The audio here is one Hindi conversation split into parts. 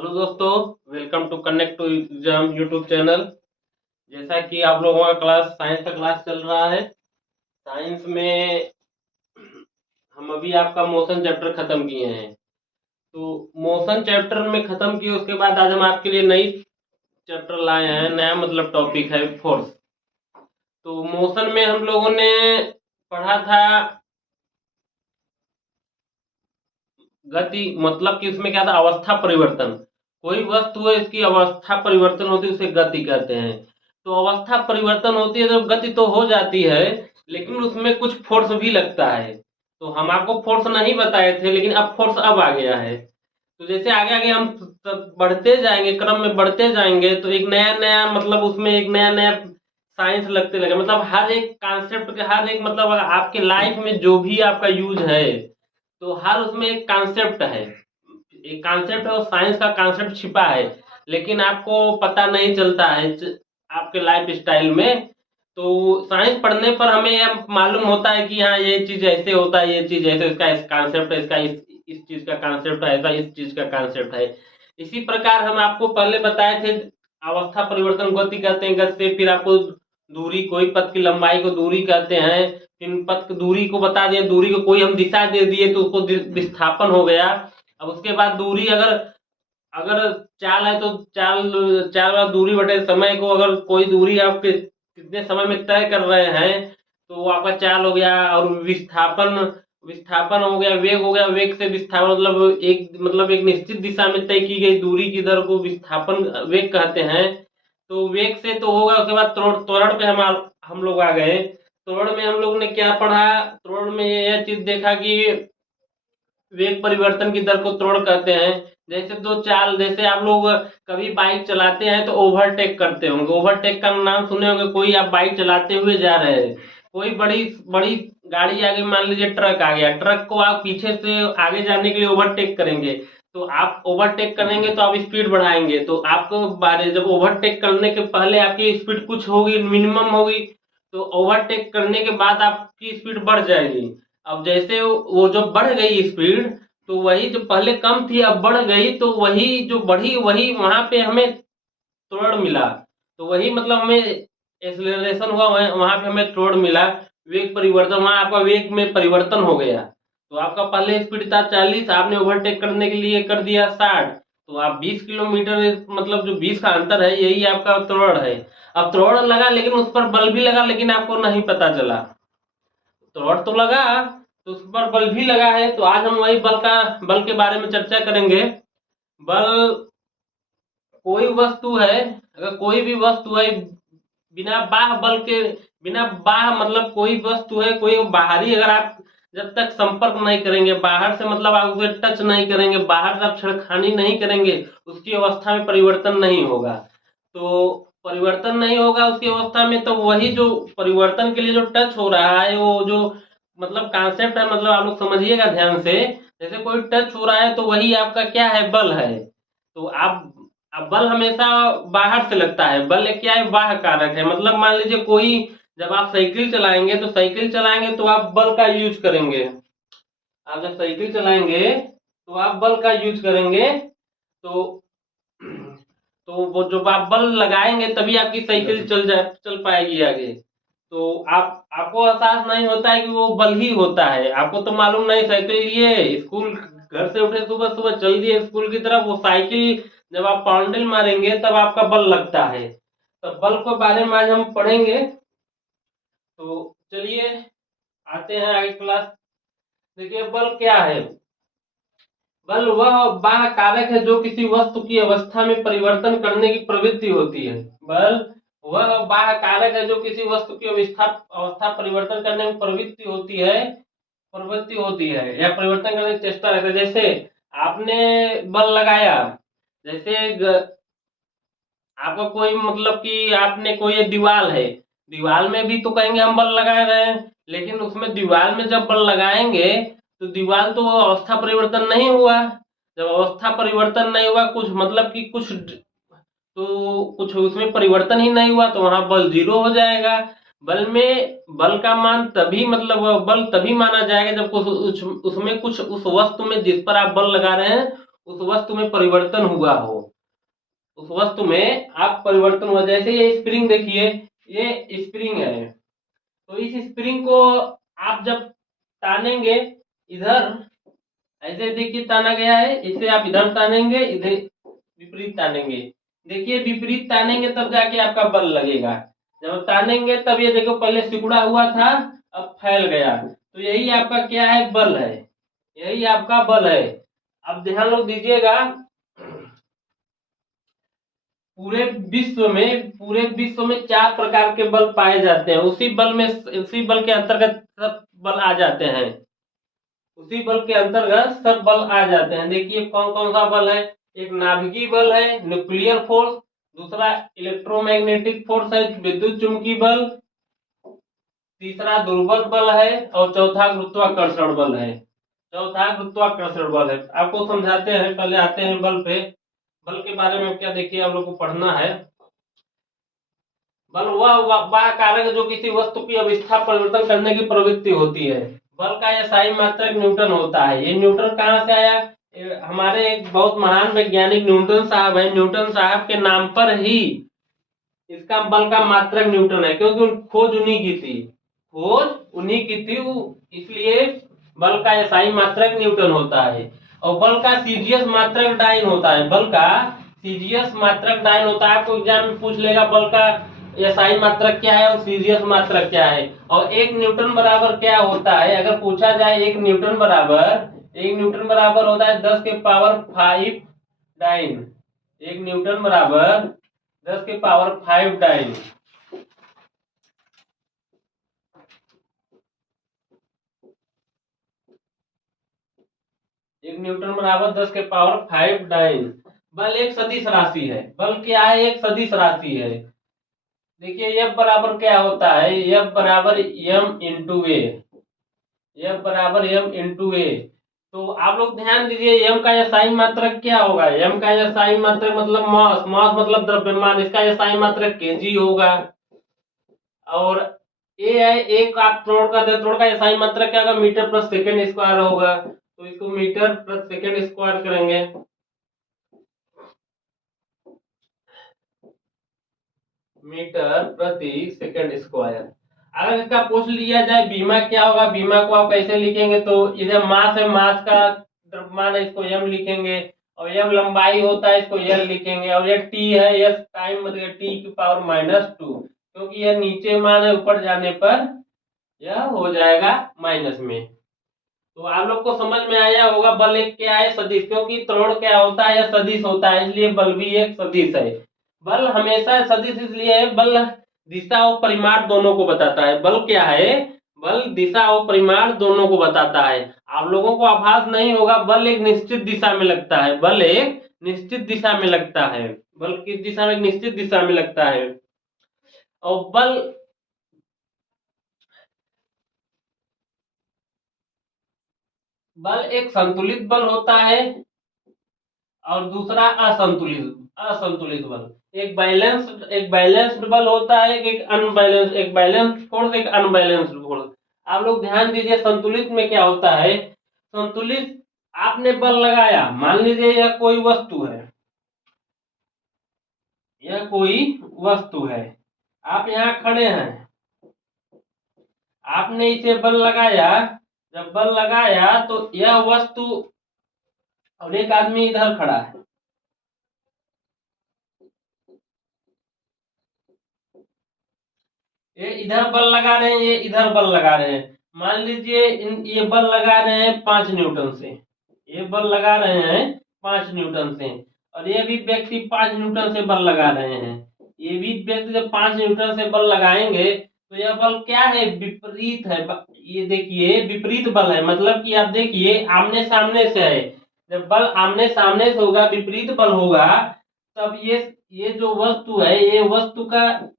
हेलो दोस्तों, welcome to connect to exam YouTube channel. जैसा कि आप लोगों का क्लास साइंस का क्लास चल रहा है। साइंस में हम अभी आपका मोशन चैप्टर खत्म किए हैं। तो मोशन चैप्टर में खत्म किए उसके बाद आज हम आपके लिए नई चैप्टर लाए हैं। नया मतलब टॉपिक है फोर्स। तो मोशन में हम लोगों ने पढ़ा था गति, मतलब कि उसमें क्या था, अवस्था परिवर्तन। कोई वस्तु है, इसकी अवस्था परिवर्तन होती है, उसे गति कहते हैं। तो अवस्था परिवर्तन होती है जब गति तो हो जाती है, लेकिन उसमें कुछ फोर्स भी लगता है। तो हम आपको फोर्स नहीं बताए थे, लेकिन अब फोर्स अब आ गया है। तो जैसे आगे आगे हम सब बढ़ते जाएंगे, क्रम में बढ़ते जाएंगे, तो एक नया नया मतलब उसमें एक नया नया साइंस लगते लगे। मतलब हर एक कॉन्सेप्ट के, हर एक मतलब आपके लाइफ में जो भी आपका यूज है, तो हर उसमें एक कॉन्सेप्ट है। एक कॉन्सेप्ट है और साइंस का कॉन्सेप्ट छिपा है, लेकिन आपको पता नहीं चलता है आपके लाइफ स्टाइल में। तो साइंस पढ़ने पर हमें यह मालूम होता है कि हाँ, ये चीज ऐसे होता है, ये चीज ऐसे, इसका इस कॉन्सेप्ट है, इसका इस चीज का कॉन्सेप्ट है, ऐसा इस चीज का कॉन्सेप्ट है। इसी प्रकार हम आपको पहले बताए थे, अवस्था परिवर्तन गति कहते हैं गति से। फिर आपको दूरी, कोई पथ की लंबाई को दूरी कहते हैं। फिर पथ की दूरी को बता दिए, दूरी को कोई हम दिशा दे दिए तो उसको विस्थापन हो गया। अब उसके बाद दूरी, अगर अगर चाल है तो चाल, चाल वाला दूरी बटे समय को, अगर कोई दूरी आप कितने समय में तय कर रहे हैं तो वो आपका चाल हो गया। और विस्थापन, विस्थापन हो गया, वेग हो गया, वेग से विस्थापन, मतलब एक निश्चित दिशा में तय की गई दूरी की दर को विस्थापन वेग कहते हैं। तो वेग से तो होगा, उसके बाद त्वरण पे हम लोग आ गए। त्वरण में हम लोग ने क्या पढ़ा? त्वरण में यह चीज देखा कि वेग परिवर्तन की दर को त्वरण कहते हैं। जैसे दो चाल, जैसे आप लोग कभी बाइक चलाते हैं तो ओवरटेक करते होंगे। ओवरटेक का नाम सुने होंगे। कोई आप बाइक चलाते हुए जा रहे हैं, कोई बड़ी बड़ी गाड़ी आगे, मान लीजिए ट्रक आ गया, ट्रक को आप पीछे से आगे जाने के लिए ओवरटेक करेंगे। तो आप ओवरटेक करेंगे तो आप स्पीड बढ़ाएंगे, तो आपको बारे जब ओवरटेक करने के पहले आपकी स्पीड कुछ होगी, मिनिमम होगी। तो ओवरटेक करने के बाद आपकी स्पीड बढ़ जाएगी। अब जैसे वो जो बढ़ गई स्पीड, तो वही जो पहले कम थी अब बढ़ गई, तो वही जो बढ़ी वही वहां पे हमें त्वरण मिला। तो वही मतलब हमें एक्सेलरेशन हुआ, वहां पे हमें त्वरण मिला। वेग परिवर्तन, वहां आपका वेग में परिवर्तन हो गया। तो आपका पहले स्पीड था 40, आपने ओवरटेक करने के लिए कर दिया 60। तो आप 20 किलोमीटर, मतलब जो 20 का अंतर है, यही आपका त्वरण है। अब त्वरण लगा, लेकिन उस पर बल भी लगा, लेकिन आपको नहीं पता चला। त्वरण तो लगा, तो उस पर बल भी लगा है। तो आज हम वही बल के बारे में चर्चा करेंगे। बल, कोई वस्तु है, अगर कोई भी वस्तु है, बिना बाह्य बल के, बिना बाह्य मतलब कोई वस्तु है, कोई बाहरी, अगर आप जब तक संपर्क नहीं करेंगे, बाहर से मतलब आप उसे टच नहीं करेंगे, बाहर से आप छेड़खानी नहीं करेंगे, उसकी अवस्था में परिवर्तन नहीं होगा। तो परिवर्तन नहीं होगा उसकी अवस्था में, तो वही जो परिवर्तन के लिए जो टच हो रहा है, वो जो मतलब कॉन्सेप्ट है, मतलब आप लोग समझिएगा ध्यान से। जैसे कोई टच हो रहा है तो वही आपका क्या है, बल है। तो आप, अब बल हमेशा बाहर से लगता है। बल एक क्या है, बाह्य कारक है। मतलब मान लीजिए कोई, जब आप साइकिल चलाएंगे तो साइकिल चलाएंगे तो आप बल का यूज करेंगे। आप जब साइकिल चलाएंगे तो आप बल का यूज करेंगे। तो तो वो जो आप बल लगाएंगे तभी आपकी साइकिल चल पाएगी आगे। तो आपको एहसास नहीं होता है कि वो बल ही होता है। आपको तो मालूम नहीं, साइकिल लिए स्कूल, घर से उठे सुबह सुबह चल दिए स्कूल की तरफ, वो साइकिल जब आप पाउंडल मारेंगे तब आपका बल लगता है। तो बल के बारे में आज हम पढ़ेंगे। तो चलिए आते हैं आगे क्लास। देखिए बल क्या है। बल वह बाह्य कारक है जो किसी वस्तु की अवस्था में परिवर्तन करने की प्रवृत्ति होती है। बल वह बाह्य कारक है जो किसी वस्तु की अवस्था अवस्था परिवर्तन करने में प्रवृत्ति होती है या परिवर्तन करने की चेष्टा रहती है। जैसे आपने बल लगाया, जैसे आपका कोई मतलब कि आपने कोई ये दीवार है, दीवार में भी तो कहेंगे हम बल लगा रहे हैं, लेकिन उसमें दीवार में जब बल लगाएंगे तो दीवार तो अवस्था परिवर्तन नहीं हुआ। जब अवस्था परिवर्तन नहीं हुआ, कुछ मतलब कि कुछ, तो कुछ उसमें परिवर्तन ही नहीं हुआ, तो वहां बल जीरो हो जाएगा। बल में बल का मान तभी, मतलब बल तभी माना जाएगा जब कुछ उसमें कुछ, उस वस्तु में जिस पर आप बल लगा रहे हैं उस वस्तु में परिवर्तन हुआ हो, उस वस्तु में आप परिवर्तन हुआ। जैसे ये स्प्रिंग देखिए, ये स्प्रिंग है, तो इस स्प्रिंग को आप जब तानेंगे इधर, ऐसे देखिए ताना गया है, इसे आप इधर तानेंगे, इधर विपरीत तानेंगे। देखिए विपरीत तानेंगे तब जाके आपका बल लगेगा। जब तानेंगे तब ये देखो पहले सिकुड़ा हुआ था, अब फैल गया, तो यही आपका क्या है, बल है, यही आपका बल है। अब ध्यान लोग दीजिएगा, पूरे विश्व में 4 प्रकार के बल पाए जाते हैं। उसी बल के अंतर्गत सब बल आ जाते हैं, उसी बल के अंतर्गत सब बल आ जाते हैं। देखिए कौन कौन सा बल है। एक नाभिकीय बल है, न्यूक्लियर फोर्स। दूसरा इलेक्ट्रोमैग्नेटिक फोर्स है, विद्युत चुंबकीय बल। तीसरा दुर्बल बल है, और चौथा गुरुत्वाकर्षण बल है। चौथा गुरुत्वाकर्षण बल है। आपको समझाते हैं, पहले आते हैं बल पे। बल के बारे में क्या, देखिए हम लोग को पढ़ना है। बल वह कारक है जो किसी वस्तु की अवस्था परिवर्तन करने की प्रवृत्ति होती है। बल का यह सही मात्रक न्यूटन होता है। ये न्यूटन कहाँ से आया, हमारे एक बहुत महान वैज्ञानिक न्यूटन साहब है, न्यूटन साहब के नाम पर ही इसका बल का मात्रक न्यूटन है, क्योंकि खोज उन्हीं की थी, खोज उन्हीं की थी, इसलिए बल का एसआई मात्रक न्यूटन होता है। और बल का सीजीएस मात्रक डाइन होता है, बल का सीजीएस मात्रक डाइन होता है। आपको एग्जाम में पूछ लेगा बल का एसआई मात्रक क्या है और सीजीएस मात्रक क्या है। और 1 न्यूटन बराबर क्या होता है, अगर पूछा जाए 1 न्यूटन बराबर होता है 10 के पावर 5 डाइन। 1 न्यूटन बराबर 10 के पावर 5 डाइन। 1 न्यूटन बराबर 10 के पावर 5 डाइन। बल एक सदिश राशि है। बल क्या है, एक सदिश राशि है। देखिए F बराबर क्या होता है, F बराबर m इंटू ए, F बराबर m इंटू ए। तो आप लोग ध्यान दीजिए, m का एसआई मात्रक क्या होगा, m का एसआई मात्रक मतलब मास, मास मतलब द्रव्यमान, इसका एसआई मात्रक केजी होगा। और ए है, एक आप त्रोण का दे, त्रोण का एसआई मात्रक क्या होगा, मीटर प्रति सेकंड स्क्वायर होगा, तो इसको मीटर प्रति सेकंड स्क्वायर करेंगे। मीटर प्रति सेकंड स्क्वायर। अगर इसका पूछ लिया जाए बीमा क्या होगा, बीमा को आप कैसे लिखेंगे, तो इधर मास है, मास का द्रव्यमान है, इसको m लिखेंगे। और m लंबाई होता है, इसको l लिखेंगे। और ये t है, ये टाइम मतलब t की पावर -2, क्योंकि यह नीचे मान है, ऊपर जाने पर यह हो जाएगा माइनस में। तो आप लोग को समझ में आया होगा बल एक क्या है, सदिश। क्योंकि त्वरण क्या होता है, यह सदिश होता है, इसलिए बल भी एक सदिश है। बल हमेशा सदिश इसलिए है, बल दिशा और परिमाण दोनों को बताता है। बल क्या है, बल दिशा और परिमाण दोनों को बताता है। आप लोगों को आभास नहीं होगा, बल एक निश्चित दिशा में लगता है, बल एक निश्चित दिशा में लगता है। बल किस दिशा में, एक निश्चित दिशा में लगता है। और बल एक संतुलित बल होता है, और दूसरा असंतुलित असंतुलित बल। एक बैलेंस्ड बल होता है, एक बैलेंस फोर्स, एक अनबैलेंस्ड फोर्स। आप लोग ध्यान दीजिए, संतुलित में क्या होता है, संतुलित आपने बल लगाया, मान लीजिए यह कोई वस्तु है, यह कोई वस्तु है, आप यहाँ खड़े हैं, आपने इसे बल लगाया। जब बल लगाया तो यह वस्तु, और एक आदमी इधर खड़ा है, ये इधर बल लगा रहे हैं, ये इधर बल लगा रहे हैं। मान लीजिए ये बल लगा रहे हैं 5 न्यूटन से, ये बल लगा रहे हैं 5 न्यूटन से, और ये भी व्यक्ति 5 न्यूटन से बल लगा रहे हैं। ये भी व्यक्ति जब 5 न्यूटन से बल लगाएंगे तो यह बल क्या है, विपरीत है। ये देखिए विपरीत बल है, मतलब कि आप देखिए आमने सामने से है। जब बल आमने सामने से होगा, विपरीत बल होगा, तब ये जो वस्तु है, ये वस्तु का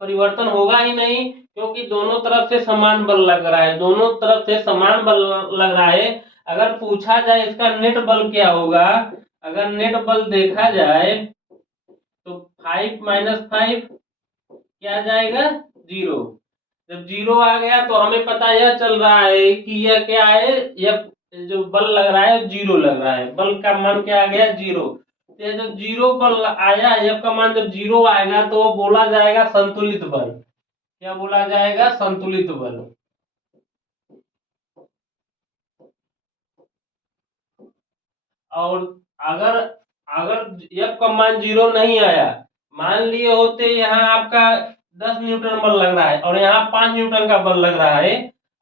परिवर्तन होगा ही नहीं, क्योंकि दोनों तरफ से समान बल लग रहा है, दोनों तरफ से समान बल लग रहा है। अगर पूछा जाए इसका नेट बल क्या होगा, अगर नेट बल देखा जाए तो 5 - 5 क्या जाएगा, 0। जब 0 आ गया तो हमें पता यह चल रहा है कि यह क्या है, यह जो बल लग रहा है 0 लग रहा है, बल का मान क्या आ गया 0। तो ये जो 0 बल आया, F का मान जब 0 आएगा तो वो बोला जाएगा संतुलित बल। क्या बोला जाएगा? संतुलित बल। और अगर अगर F का मान 0 नहीं आया, मान लिए होते यहाँ आपका 10 न्यूटन बल लग रहा है और यहाँ 5 न्यूटन का बल लग रहा है,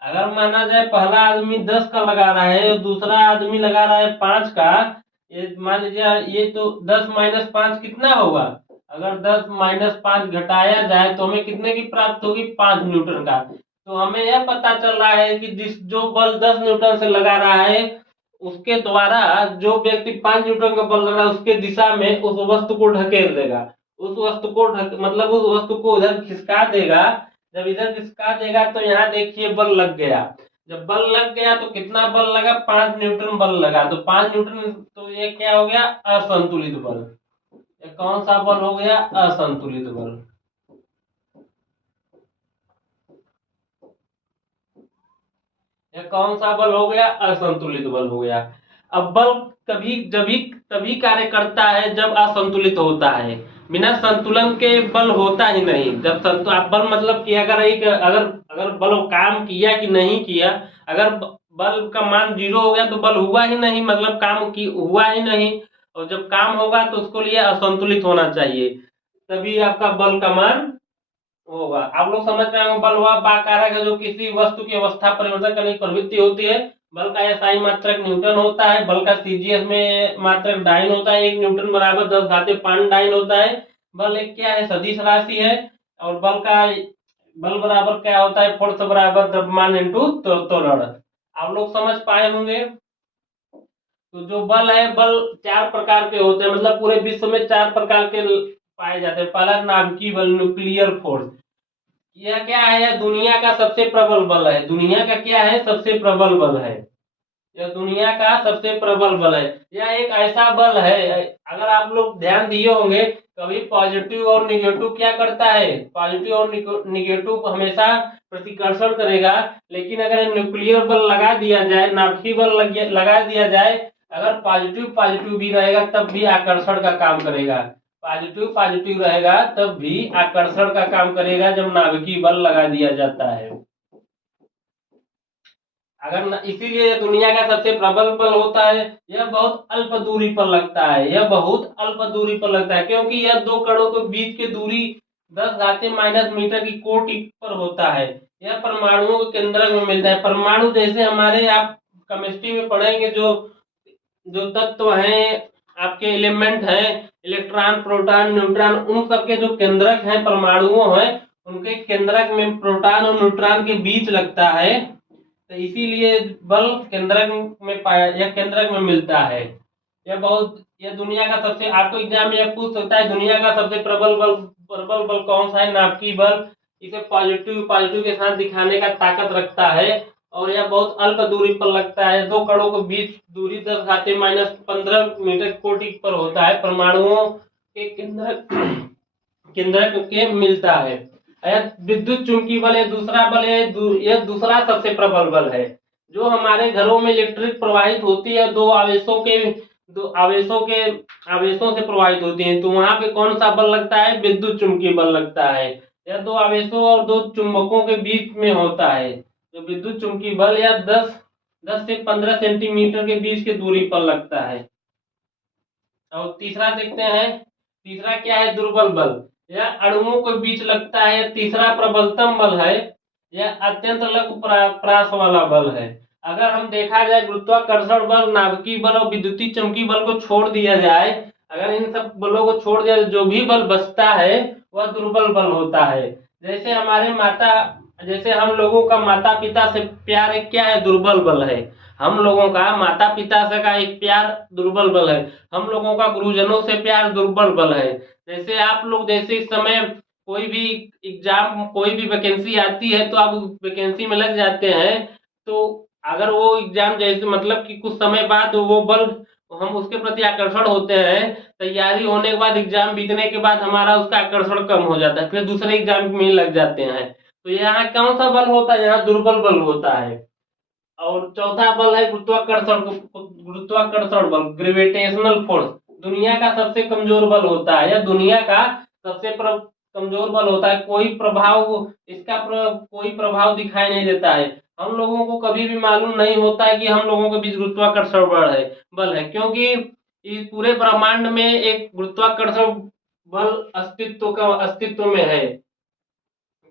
अगर माना जाए पहला आदमी 10 का लगा रहा है और दूसरा आदमी लगा रहा है 5 का, ये मान लीजिए ये तो 10 माइनस 5 कितना होगा? अगर 10 माइनस 5 घटाया जाए तो हमें कितने की प्राप्त होगी? 5 न्यूटन का। तो हमें यह पता चल रहा है कि जिस जो बल 10 न्यूटन से लगा रहा है उसके द्वारा जो व्यक्ति 5 न्यूटन का बल लग रहा है उसके दिशा में उस वस्तु को ढकेल देगा, उस वस्तु को मतलब उस वस्तु को उधर खिसका देगा। जब इधर खिसका देगा तो यहाँ देखिए बल लग गया। जब बल लग गया तो कितना बल लगा? 5 न्यूटन बल लगा। तो 5 न्यूटन, तो ये क्या हो गया? असंतुलित बल। ये कौन सा बल हो गया? असंतुलित बल। यह कौन सा बल हो गया? असंतुलित बल हो गया। अब बल कभी जभी तभी कार्य करता है जब असंतुलित होता है, बिना संतुलन के बल होता ही नहीं। जब आप बल मतलब कि अगर एक अगर अगर बल काम किया कि नहीं किया, अगर बल का मान 0 हो गया तो बल हुआ ही नहीं, मतलब काम की हुआ ही नहीं। और जब काम होगा तो उसको लिए असंतुलित होना चाहिए, तभी आपका बल का मान होगा। आप लोग समझ रहे होंगे, बल वह कारक है जो किसी वस्तु की अवस्था परिवर्तन करने की प्रवृत्ति होती है। बल का एसआई मात्रक न्यूटन होता है, बल का सीजीएस में मात्रक डाइन होता है, 1 न्यूटन बराबर 10 घाते 5 डाइन होता है। बल एक क्या है? सदिश राशि है। और बल बराबर क्या होता है? फोर्स बराबर द्रव्यमान इंटू त्वरण। आप लोग समझ पाए होंगे। तो जो बल है, बल 4 प्रकार के होते हैं, मतलब पूरे विश्व में 4 प्रकार के पाए जाते हैं। पहला नाभिकीय बल, न्यूक्लियर फोर्स। यह क्या है? यह दुनिया का सबसे प्रबल बल है। दुनिया का क्या है? सबसे प्रबल बल है। यह दुनिया का सबसे प्रबल बल है। यह एक ऐसा बल है, अगर आप लोग ध्यान दिए होंगे, कभी पॉजिटिव और निगेटिव क्या करता है? पॉजिटिव और निगेटिव हमेशा प्रतिकर्षण करेगा। लेकिन अगर न्यूक्लियर बल लगा दिया जाए, नाभिकीय बल लगा दिया जाए, अगर पॉजिटिव पॉजिटिव भी रहेगा तब भी आकर्षण का काम करेगा। पॉजिटिव पॉजिटिव रहेगा तब भी आकर्षण का काम करेगा जब नाभिकीय बल लगा दिया जाता है। इसीलिए यह दुनिया का सबसे प्रबल बल होता है। यह बहुत अल्प दूरी पर लगता है, यह बहुत अल्प दूरी पर लगता है, क्योंकि यह दो कणों के बीच की दूरी 10 घाते माइनस मीटर की कोटि पर होता है। यह परमाणुओं के केंद्र में मिलता है। परमाणु जैसे हमारे आप केमिस्ट्री में पढ़ेंगे, जो जो तत्व हैं, आपके एलिमेंट हैं, इलेक्ट्रॉन प्रोटॉन न्यूट्रॉन, उन सबके जो केंद्रक हैं परमाणुओं हैं, उनके केंद्रक में प्रोटॉन और न्यूट्रॉन के बीच लगता है। तो इसीलिए बल केंद्रक में पाया या केंद्रक में मिलता है। यह दुनिया का सबसे, आपको एग्जाम में यह पूछ सकता है दुनिया का सबसे प्रबल बल कौन सा है? नाभिकीय बल। इसे पॉजिटिव पॉजिटिव के साथ दिखाने का ताकत रखता है और यह बहुत अल्प दूरी पर लगता है। दो कणों के बीच दूरी 10 घाते माइनस 15 मीटर कोटि पर होता है। परमाणुओं के केंद्रक केंद्रक के मिलता है। विद्युत चुंबकीय बल, यह दूसरा बल है, यह दूसरा सबसे प्रबल बल है। जो हमारे घरों में इलेक्ट्रिक प्रवाहित होती है, दो आवेशों से प्रवाहित होती है, तो वहां पे कौन सा बल लगता है? विद्युत चुंबकीय बल लगता है। यह दो आवेशों और दो चुंबकों के बीच में होता है। जो विद्युत चुंबकीय बल या 10 से 15 सेंटीमीटर के बीच की दूरी पर लगता है। और तीसरा देखते हैं, तीसरा क्या है? दुर्बल बल। यह अणुओं के बीच लगता है। तीसरा प्रबलतम बल है। यह अत्यंत लघु प्रास वाला बल है। अगर हम देखा जाए, गुरुत्वाकर्षण बल, नाभिकीय बल और विद्युतीय चुंबकीय बल को छोड़ दिया जाए, अगर इन सब बलों को छोड़ दिया, जो भी बल बचता है वह दुर्बल बल होता है। जैसे हम लोगों का माता पिता से प्यार एक क्या है? दुर्बल बल है। हम लोगों का माता पिता से का एक प्यार दुर्बल बल है। हम लोगों का गुरुजनों से प्यार दुर्बल बल है। जैसे आप लोग, जैसे इस समय कोई भी एग्जाम, कोई भी वैकेंसी आती है तो आप उस वैकेंसी में लग जाते हैं। तो अगर वो एग्जाम जैसे मतलब कि कुछ समय बाद वो बल, हम उसके प्रति आकर्षण होते हैं, तैयारी होने के बाद, एग्जाम बीतने के बाद हमारा उसका आकर्षण कम हो जाता है, फिर दूसरे एग्जाम में लग जाते हैं। तो यहाँ कौन सा बल होता है? यहाँ दुर्बल बल होता है। और चौथा बल है गुरुत्वाकर्षण बल, ग्रेविटेशनल फोर्स। दुनिया का सबसे कमजोर बल होता है, या दुनिया का सबसे कमजोर बल होता है। कोई प्रभाव दिखाई नहीं देता है। हम लोगों को कभी भी मालूम नहीं होता है कि हम लोगों के बीच गुरुत्वाकर्षण बल है, क्योंकि इस पूरे ब्रह्मांड में एक गुरुत्वाकर्षण बल अस्तित्व में है।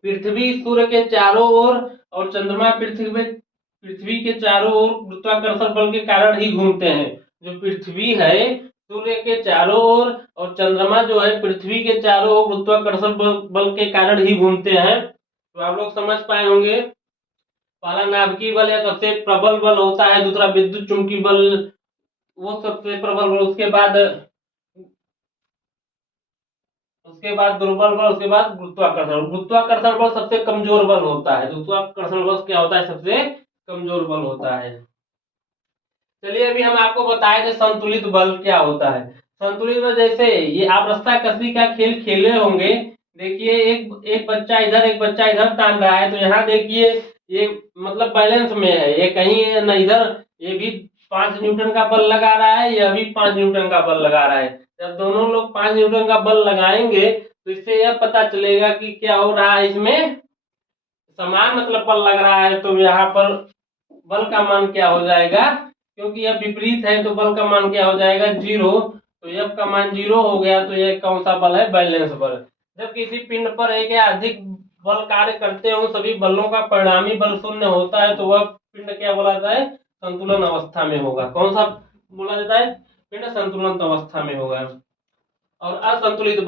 पृथ्वी सूर्य के चारों ओर और चंद्रमा पृथ्वी के चारों ओर गुरुत्वाकर्षण बल के कारण ही घूमते हैं। जो पृथ्वी है सूर्य के चारों ओर, और चंद्रमा जो है पृथ्वी के चारों ओर गुरुत्वाकर्षण बल के कारण ही घूमते हैं। तो आप लोग समझ पाए होंगे। पहला नाभिकीय बल या सबसे प्रबल बल होता है, दूसरा विद्युत चुंबकीय बल, वो सबसे प्रबल बल, उसके बाद दुर्बल बल, उसके बाद गुरुत्वाकर्षण। गुरुत्वाकर्षण बल सबसे कमजोर बल होता है। गुरुत्वाकर्षण बल क्या होता है? सबसे कमजोर बल होता है। चलिए अभी हम आपको बताए थे संतुलित बल क्या होता है। संतुलित बल, जैसे ये आप रस्सा कसी का खेल खेले होंगे। देखिए एक एक बच्चा इधर एक बच्चा इधर तान रहा है, तो यहाँ देखिए ये मतलब बैलेंस में है, ये कहीं न इधर, ये भी 5 न्यूटन का बल लगा रहा है, यह भी 5 न्यूटन का बल लगा रहा है। जब दोनों लोग 5 न्यूटन का बल लगाएंगे तो इससे यह पता चलेगा कि क्या हो रहा है, इसमें समान मतलब बल लग रहा है। तो यहाँ पर बल का मान क्या हो जाएगा? क्योंकि यह विपरीत है तो बल का मान क्या हो जाएगा? 0। तो F का मान 0 हो गया, तो यह कौन सा बल है? बैलेंस बल। जब किसी पिंड पर एक या अधिक बल कार्य करते हो, सभी बलों का परिणामी बल शून्य होता है, तो वह पिंड क्या बोला जाता है? संतुलन अवस्था में होगा। कौन सा बोला जाता है? पिंड संतुलन अवस्था में होगा। और असंतुलित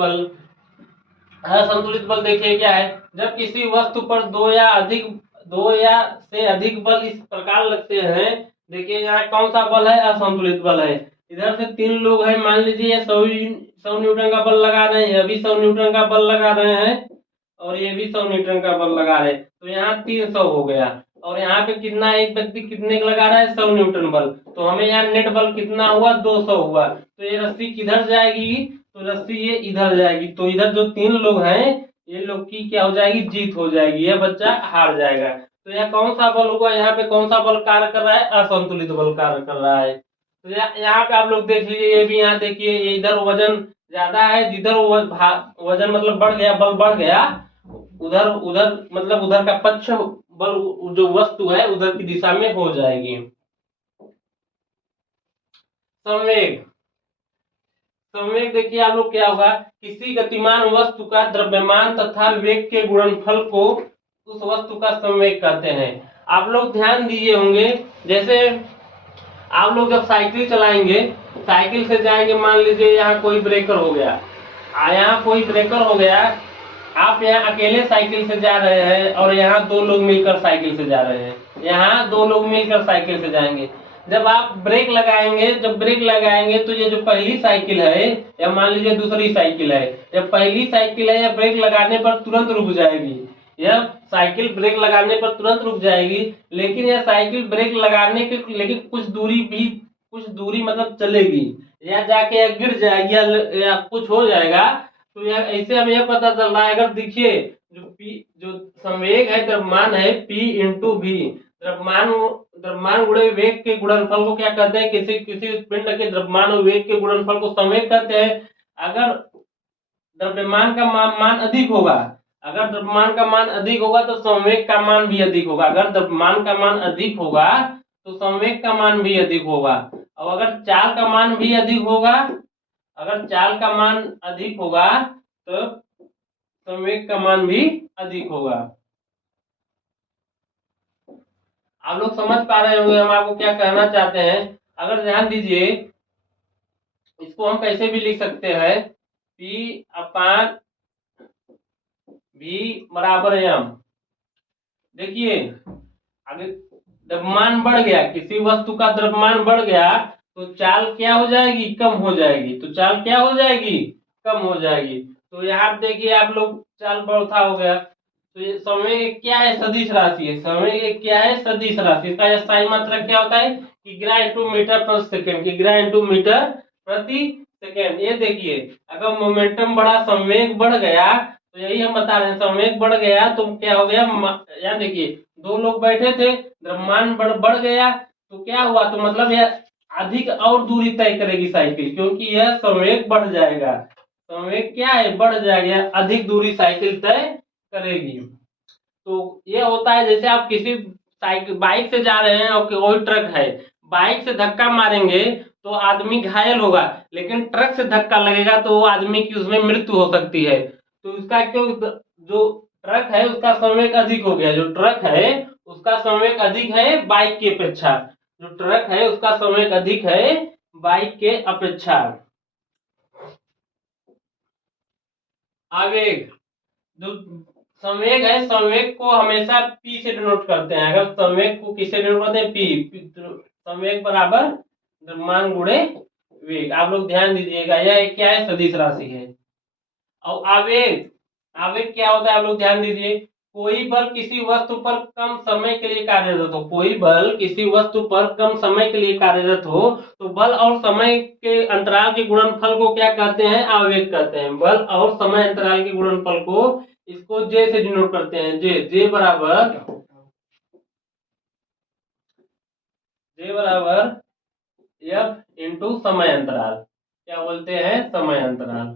बल देखिए क्या है? जब किसी वस्तु पर दो या से अधिक बल इस प्रकार लगते हैं। देखिए यहाँ कौन सा बल है? असंतुलित बल है। इधर से 3 लोग हैं, मान लीजिए 100 न्यूटन का बल लगा रहे हैं, अभी 100 न्यूटन का बल लगा रहे हैं, और ये भी 100 न्यूटन का बल लगा रहे हैं, तो यहाँ 300 हो गया। और यहाँ पे कितना, एक व्यक्ति कितने का लगा रहा है? 100 न्यूटन बल। तो हमें यहाँ नेट बल कितना हुआ? 200 हुआ। तो ये रस्सी किधर जाएगी? तो रस्सी ये इधर जाएगी। तो इधर जो 3 लोग हैं, ये लोग की क्या हो जाएगी? जीत हो जाएगी, यह बच्चा हार जाएगा। तो यह कौन सा बल हुआ? यहाँ पे कौन सा बल कार्य कर रहा है? असंतुलित बल कार्य कर रहा है। तो यहाँ पे आप लोग देख लीजिए, ये भी यहाँ देखिए, ये इधर वजन ज्यादा है, जिधर वजन मतलब बढ़ गया, बल बढ़ गया, उधर उधर मतलब उधर का पक्ष बल, जो वस्तु है उधर की दिशा में हो जाएगी। संवेग। संवेग देखिए आप लोग क्या होगा? किसी गतिमान वस्तु का द्रव्यमान तथा वेग के गुणनफल को उस वस्तु का संवेग कहते हैं। आप लोग ध्यान दिए होंगे, जैसे आप लोग जब साइकिल चलाएंगे, साइकिल से जाएंगे, मान लीजिए यहाँ कोई ब्रेकर हो गया, यहाँ कोई ब्रेकर हो गया, आप यहाँ अकेले साइकिल से जा रहे हैं, और यहाँ 2 लोग मिलकर साइकिल से जा रहे हैं, यहाँ 2 लोग मिलकर साइकिल से जाएंगे। जब आप ब्रेक लगाएंगे तो ये जो पहली साइकिल है, या मान लीजिए दूसरी साइकिल है, जब पहली साइकिल है, या ब्रेक लगाने पर तुरंत रुक जाएगी, यह साइकिल ब्रेक लगाने पर तुरंत रुक जाएगी। लेकिन यह साइकिल ब्रेक लगाने के लेकिन कुछ दूरी मतलब चलेगी, या जाके या गिर जाएगी, या कुछ हो जाएगा। तो यह ऐसे हमें यह पता चल रहा है, अगर देखिए जो संवेग है, द्रव्यमान है P इंटू V। द्रव्यमान गुणे वेग के गुणनफल को क्या कहते हैं? किसी किसी पिंड के द्रव्यमान और वेग के गुणनफल को संवेग कहते हैं। अगर द्रव्यमान का मान अधिक होगा, अगर द्रव्यमान का मान अधिक होगा तो संवेग का मान भी अधिक होगा। अगर द्रव्यमान का मान अधिक होगा तो संवेग का मान भी अधिक होगा। और अगर चाल का मान भी अधिक होगा, अगर चाल का मान अधिक होगा तो संवेग का मान भी अधिक होगा। आप लोग समझ पा रहे होंगे हम आपको क्या कहना चाहते हैं। अगर ध्यान दीजिए, इसको हम कैसे भी लिख सकते हैं, P अपान V बराबर m। देखिए अगर द्रव्यमान बढ़ गया, किसी वस्तु का द्रव्यमान बढ़ गया, तो चाल क्या हो जाएगी? कम हो जाएगी। तो चाल क्या हो जाएगी? कम हो जाएगी। तो यहाँ देखिए आप लोग, चाल बढ़ता हो गया। तो ये समय क्या है? सदिश राशि है। समय क्या है? सदिश राशि। इसका स्थायी मात्रक क्या होता है? किग्रा इंटू मीटर प्रति सेकेंड, किग्रा इंटू मीटर प्रति सेकेंड। ये देखिए, अगर मोमेंटम बढ़ा, संवेग बढ़ गया, तो यही हम बता रहे हैं, संवेग बढ़ गया तो क्या हो गया, यहाँ देखिए 2 लोग बैठे थे, द्रव्यमान बढ़ गया तो क्या हुआ, तो मतलब यह अधिक और दूरी तय करेगी साइकिल, क्योंकि यह संवेग बढ़ जाएगा। संवेग क्या है, बढ़ जाएगा, अधिक दूरी साइकिल तय करेगी। तो ये होता है जैसे आप किसी साइकिल बाइक से जा रहे हैं और कोई ट्रक है, बाइक से धक्का मारेंगे तो आदमी घायल होगा, लेकिन ट्रक से धक्का लगेगा तो वो आदमी की उसमें मृत्यु हो सकती है। तो उसका क्यों, जो ट्रक है उसका संवेग अधिक हो गया, जो ट्रक है उसका संवेग अधिक है बाइक की अपेक्षा, जो ट्रक है उसका संवेग अधिक है बाइक के अपेक्षा। आवेग, जो संवेग है, संवेग को हमेशा पी से डिनोट करते हैं। अगर संवेग को किससे डिनोट करते हैं, तो संवेग बराबर द्रव्यमान गुणे वेग। आप लोग ध्यान दीजिएगा, यह क्या है, सदिश राशि है। और आवेग, आवेग क्या होता है आप लोग ध्यान दीजिए, कोई बल किसी वस्तु पर कम समय के लिए कार्यरत हो, कोई बल किसी वस्तु पर कम समय के लिए कार्यरत हो, तो बल और समय के अंतराल के गुणनफल को क्या कहते हैं, आवेग कहते हैं। बल और समय अंतराल के गुणनफल को, इसको जे से डिनोट करते हैं, जे बराबर एफ इंटू समय अंतराल, क्या बोलते हैं, समय अंतराल।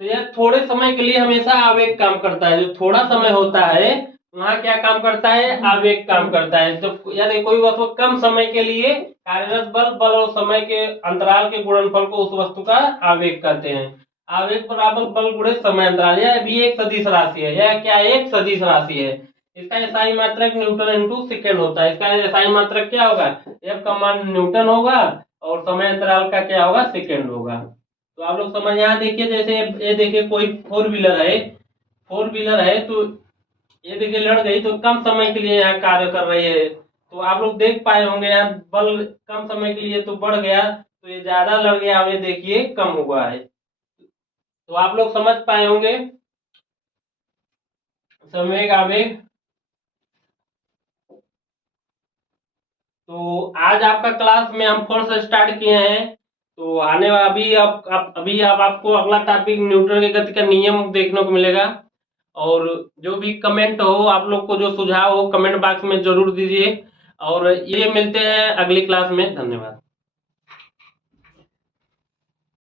तो यह थोड़े समय के लिए हमेशा आवेग काम करता है, जो थोड़ा समय होता है वहां क्या काम करता है, आवेग काम करता है। तो यदि कोई वस्तु कम समय के लिए कार्यरत बल, बल और समय के अंतराल के गुणनफल को उस वस्तु का आवेग कहते हैं। आवेग बराबर बल गुणे समय अंतराल, यह भी एक सदिश राशि है। यह क्या, एक सदिश राशि है। इसका एसआई मात्रक न्यूटन इंटू सेकेंड होता है। इसका एसआई मात्रक क्या होगा, एफ का मान न्यूटन होगा और समय अंतराल का क्या होगा, सेकेंड होगा। तो आप लोग समझ, यहाँ देखिए जैसे ये देखिए कोई फोर व्हीलर है, फोर व्हीलर है तो ये देखिए लड़ गई तो कम समय के लिए यहाँ कार्य कर रही है। तो आप लोग देख पाए होंगे यहाँ बल कम समय के लिए तो बढ़ गया, तो ये ज्यादा लड़ गया, अब ये देखिए कम हुआ है। तो आप लोग समझ पाए होंगे संवेग आवेग। तो आज आपका क्लास में हम फोर्स स्टार्ट किए हैं, तो आने अभी अभी अब आपको अगला टॉपिक न्यूटन के गति का नियम देखने को मिलेगा। और जो भी कमेंट हो, आप लोग को जो सुझाव हो कमेंट बॉक्स में जरूर दीजिए। और ये मिलते हैं अगली क्लास में, धन्यवाद।